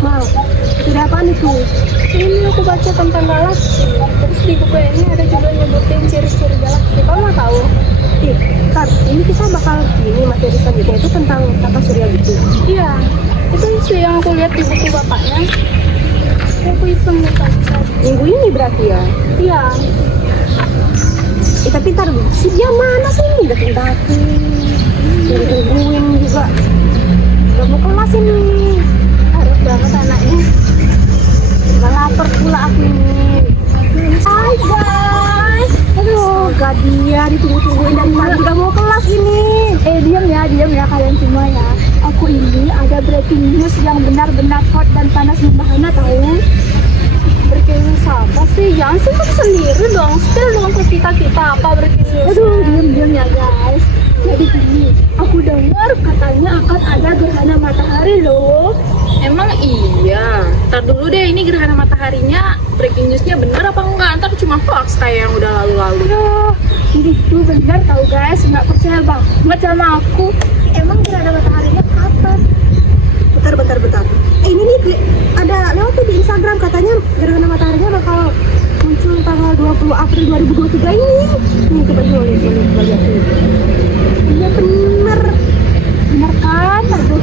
Mal, sudah apaan itu? Ini aku baca tentang galaksi. Terus di buku ini ada juga nyebutin ciri-ciri galaksi. Kamu nggak tahu? Ih, Kak, ini kita bakal ini materi selanjutnya itu tentang tata surya gitu. Iya, itu sih yang aku lihat di buku bapaknya. Aku iseng baca. Minggu ini berarti ya? Iya, Tapi ntar si dia mana sih ini datang-datang? Tungguin juga. Gak mau kelas ini. harus banget anaknya. Gak lapar pula aku ini. Hai guys. Aduh, gak dia ditunggu-tungguin dari pagi gak mau kelas ini. Diam ya kalian semua ya. Aku ini ada breaking news yang benar-benar hot dan panas membahana tahu. Breaking news apa sih? Jangan sibuk sendiri dong. Spill dong ke kita apa breaking news. Aduh, diam ya guys. Jadi gini, aku dengar katanya akan ada gerhana matahari loh. Emang iya? Ntar dulu deh, ini gerhana mataharinya breaking newsnya bener apa enggak? Ntar cuma hoax kayak yang udah lalu-lalu. Ini tuh bener tau guys, nggak percaya banget sama aku. Emang gerhana mataharinya kapan? Bentar. Ini nih ada lewat tuh di Instagram katanya gerhana mataharinya bakal muncul tanggal 20 April 2023 ini. Nih coba lihat ini. Iya bener Bener kan? Aduh.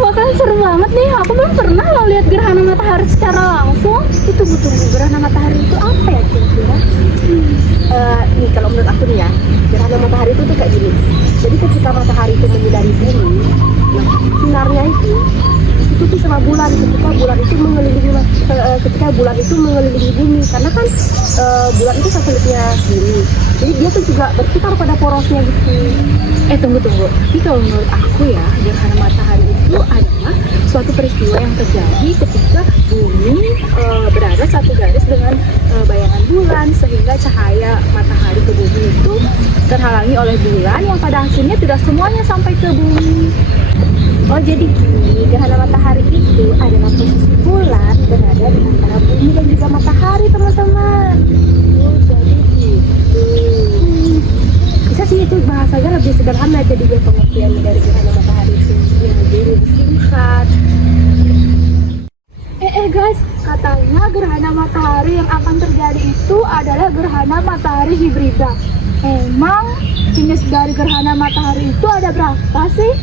Bakalan seru banget nih. Aku belum pernah lo lihat gerhana matahari secara langsung. Itu tunggu gerhana matahari itu apa ya kira-kira? Nih kalau menurut aku nih ya, gerhana matahari itu tuh kayak gini. Jadi ketika matahari itu menyinari bumi, nah sinarnya itu tuh sama bulan. Ketika bulan itu mengelilingi bumi, karena kan bulan itu satelitnya bumi. Jadi dia tuh juga berputar pada porosnya gitu. Tunggu. Tapi kalau menurut aku ya, gerhana matahari itu adalah suatu peristiwa yang terjadi ketika bumi berada satu garis dengan bayangan bulan, sehingga cahaya matahari ke bumi itu terhalangi oleh bulan yang pada akhirnya tidak semuanya sampai ke bumi. Oh jadi gini, gerhana matahari itu adalah posisi bulan berada di antara bumi dan juga matahari teman-teman. Oh, jadi gitu. Bisa sih itu bahasanya lebih sederhana jadi dia pengertian dari gerhana matahari itu. Ya jadi singkat. Guys, katanya gerhana matahari yang akan terjadi itu adalah gerhana matahari hibrida. Emang jenis dari gerhana matahari itu ada berapa sih?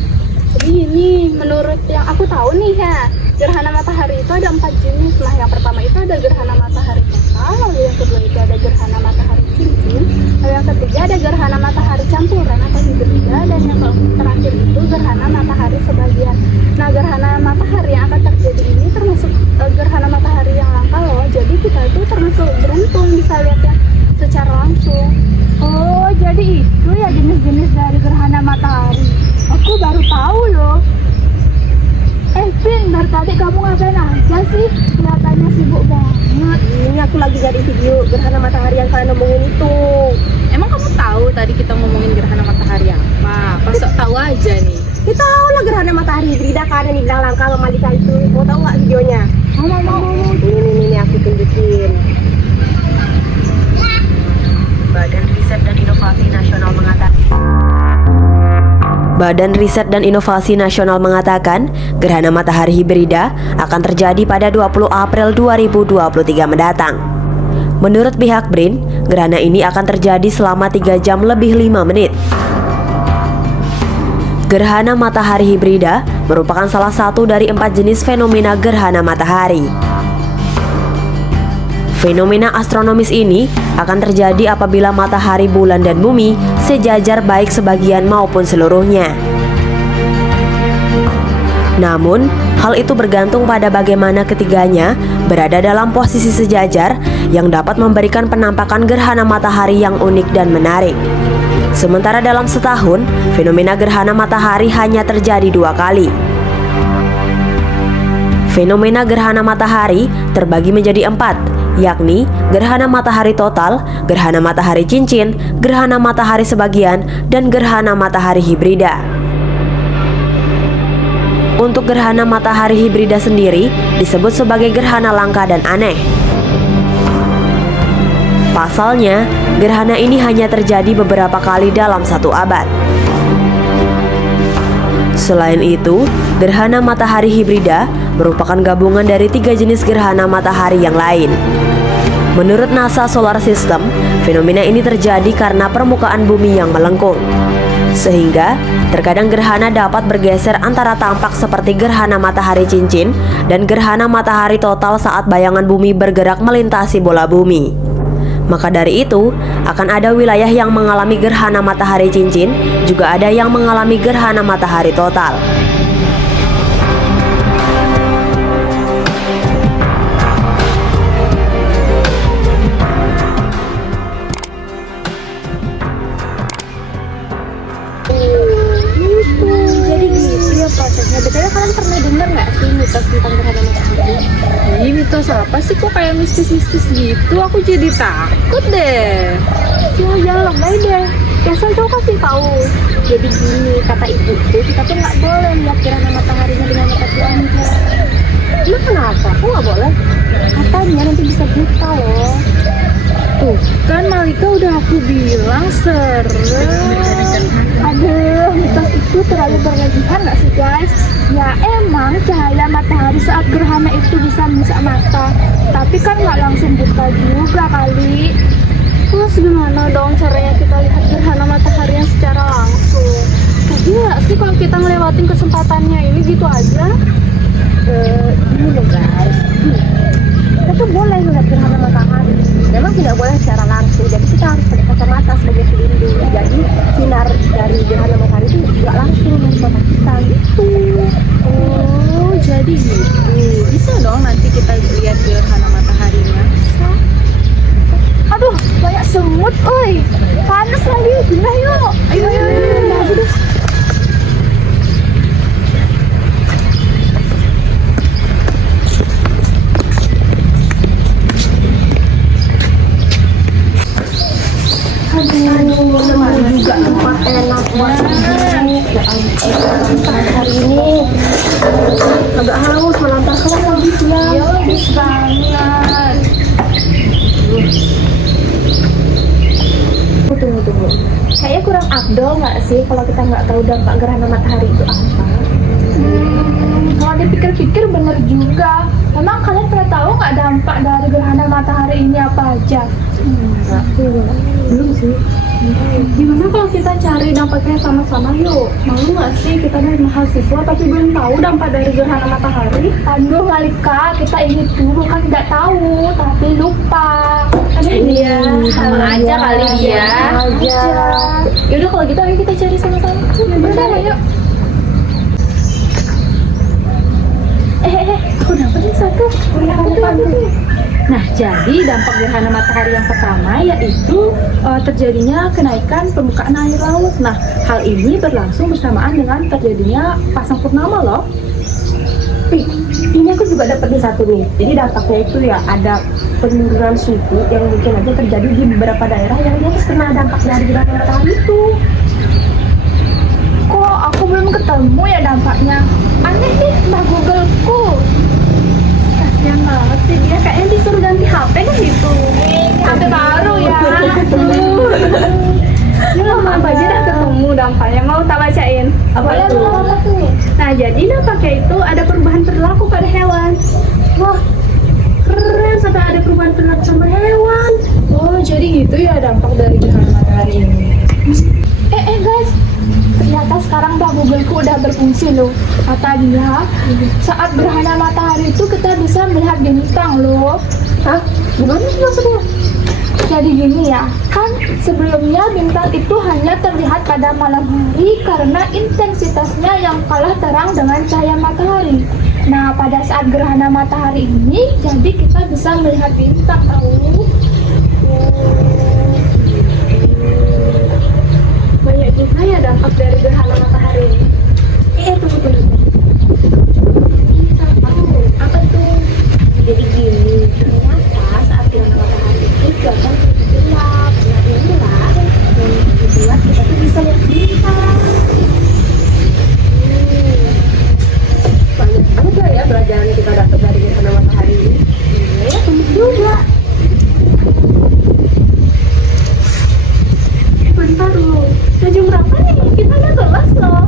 Jadi ini menurut yang aku tahu nih ya, gerhana matahari itu ada 4 jenis. Nah, yang pertama itu ada gerhana matahari total, lalu yang kedua itu ada gerhana matahari cincin, lalu yang ketiga ada gerhana matahari campuran atau hibrida, dan yang terakhir itu gerhana matahari sebagian. Nah, gerhana matahari yang akan terjadi ini termasuk gerhana matahari yang langka loh. Jadi kita itu termasuk beruntung bisa lihatnya secara langsung. Oh, jadi itu ya jenis-jenis dari gerhana matahari. Aku baru tahu loh. Vin, dari tadi kamu ngapain aja sih? Kelihatannya sibuk banget. Ini aku lagi jadi video gerhana matahari yang kalian ngomongin itu. Emang kamu tahu tadi kita ngomongin gerhana matahari apa? Pasok tahu aja nih. Kita tahu lah gerhana matahari hibrida kan yang dibilang langka sama Malika itu. Mau tahu nggak videonya? Mau. Ini aku tunjukin. Badan Riset dan Inovasi Nasional mengatakan gerhana matahari hibrida akan terjadi pada 20 April 2023 mendatang. Menurut pihak BRIN, gerhana ini akan terjadi selama 3 jam lebih 5 menit. Gerhana matahari hibrida merupakan salah satu dari 4 jenis fenomena gerhana matahari. Fenomena astronomis ini akan terjadi apabila matahari, bulan, dan bumi sejajar baik sebagian maupun seluruhnya. Namun, hal itu bergantung pada bagaimana ketiganya berada dalam posisi sejajar yang dapat memberikan penampakan gerhana matahari yang unik dan menarik. Sementara dalam setahun, fenomena gerhana matahari hanya terjadi 2 kali. Fenomena gerhana matahari terbagi menjadi 4, yakni gerhana matahari total, gerhana matahari cincin, gerhana matahari sebagian, dan gerhana matahari hibrida. Untuk gerhana matahari hibrida sendiri disebut sebagai gerhana langka dan aneh. Pasalnya, gerhana ini hanya terjadi beberapa kali dalam 1 abad. Selain itu, gerhana matahari hibrida merupakan gabungan dari 3 jenis gerhana matahari yang lain. Menurut NASA Solar System, fenomena ini terjadi karena permukaan bumi yang melengkung. Sehingga, terkadang gerhana dapat bergeser antara tampak seperti gerhana matahari cincin dan gerhana matahari total saat bayangan bumi bergerak melintasi bola bumi. Maka dari itu, akan ada wilayah yang mengalami gerhana matahari cincin, juga ada yang mengalami gerhana matahari total. Jadi gitu ya prosesnya. Betulnya kalian pernah dengar nggak sih mitos tentang gerhana matahari? Ih, mitos apa sih kok kayak mistis-mistis gitu? Aku jadi takut deh. Ya jangan lebay deh. Biasanya tuh kasih tahu. Jadi gini kata ibuku, kita tuh nggak boleh lihat gerhana mataharinya dengan mata telanjang. Emang kenapa? Aku nggak boleh. Katanya nanti bisa buta loh. Tuh, kan Malika udah aku bilang serem. Aduh, mitos itu terlalu berlebihan nggak sih guys? Ya emang cahaya matahari saat gerhana itu bisa merusak mata, tapi kan nggak langsung buta juga kali. Terus gimana dong caranya kita lihat gerhana matahari yang secara langsung? Jadi nggak sih kalau kita ngelewatin kesempatannya ini gitu aja? Ini loh guys, kita tuh boleh lihat gerhana matahari. Memang tidak boleh secara langsung, jadi kita harus pakai kacamata sebagai pelindung. Jadi sinar dari gerhana matahari itu nggak langsung masuk mata kita gitu. Oh, jadi gitu. Bisa dong nanti kita lihat gerhana mataharinya. Bisa. Aduh, banyak semut, oi. Panas lagi, pindah yuk. Ayo, ayo, ayo. Aduh, nemu juga tempat enak buat duduk. Ya ampun, hari ini agak haus, melantar kelas habis ya. Ya, habis banget. Tunggu. Kayaknya kurang afdol nggak sih kalau kita nggak tahu dampak gerhana matahari itu apa? Kalau dipikir-pikir bener juga. Emang kalian pernah tahu nggak dampak dari gerhana matahari ini apa aja? Belum sih. Gimana kalau kita cari dampaknya sama-sama yuk? Mau nggak sih kita dari mahasiswa tapi belum tahu dampak dari gerhana matahari? Aduh Malika, kita ini tuh bukan tidak tahu, tapi lupa. Iya, sama aja kali dia. Aja. Yaudah kalau gitu ayo kita cari sama-sama. Bener, yuk. Aku dapat nih satu. Apa tuh? Nah, jadi dampak gerhana matahari yang pertama yaitu terjadinya kenaikan permukaan air laut. Nah, hal ini berlangsung bersamaan dengan terjadinya pasang purnama loh. Ini aku juga dapat di satu nih. Jadi dampaknya itu ya ada penurunan suhu yang mungkin aja terjadi di beberapa daerah yang dia terkena dampak dari gerhana matahari itu. Kok aku belum ketemu ya dampaknya? Aneh nih mbak Googleku. Kasian banget sih dia, kayaknya disuruh ganti HP kan gitu. HP baru ya. Ini lama apa aja dah ketemu dampaknya. Mau tak bacain? Apa itu? Nah, jadi dampaknya itu ada perubahan perilaku pada hewan. Wah, keren sampai ada perubahan perilaku sama hewan. Oh, jadi gitu ya dampak dari gerhana matahari ini. Guys, ternyata sekarang mbak Googleku udah berfungsi loh. Kata dia, saat gerhana matahari itu kita bisa melihat bintang loh. Hah? Gimana sih maksudnya? Jadi gini ya, kan sebelumnya bintang itu hanya terlihat pada malam hari karena intensitasnya yang kalah terang dengan cahaya matahari. Nah, pada saat gerhana matahari ini, jadi kita bisa melihat bintang tahu. Banyak juga ya dampak dari gerhana matahari ini. Tunggu. Apa tuh? Jadi gini, ternyata saat gerhana matahari itu cuaca gelap. Nah inilah yang membuat kita tuh bisa lihat bintang. Banyak juga ya pelajaran yang kita dapat dari gerhana matahari ini. Iya, benar juga. Bentar dulu. Nah, jam berapa nih? Kita udah kelas loh.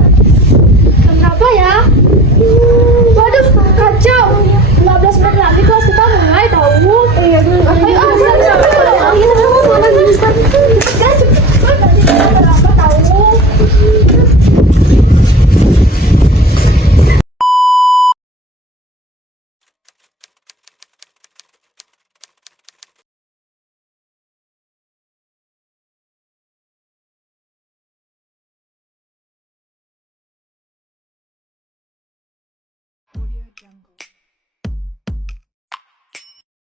Karena yang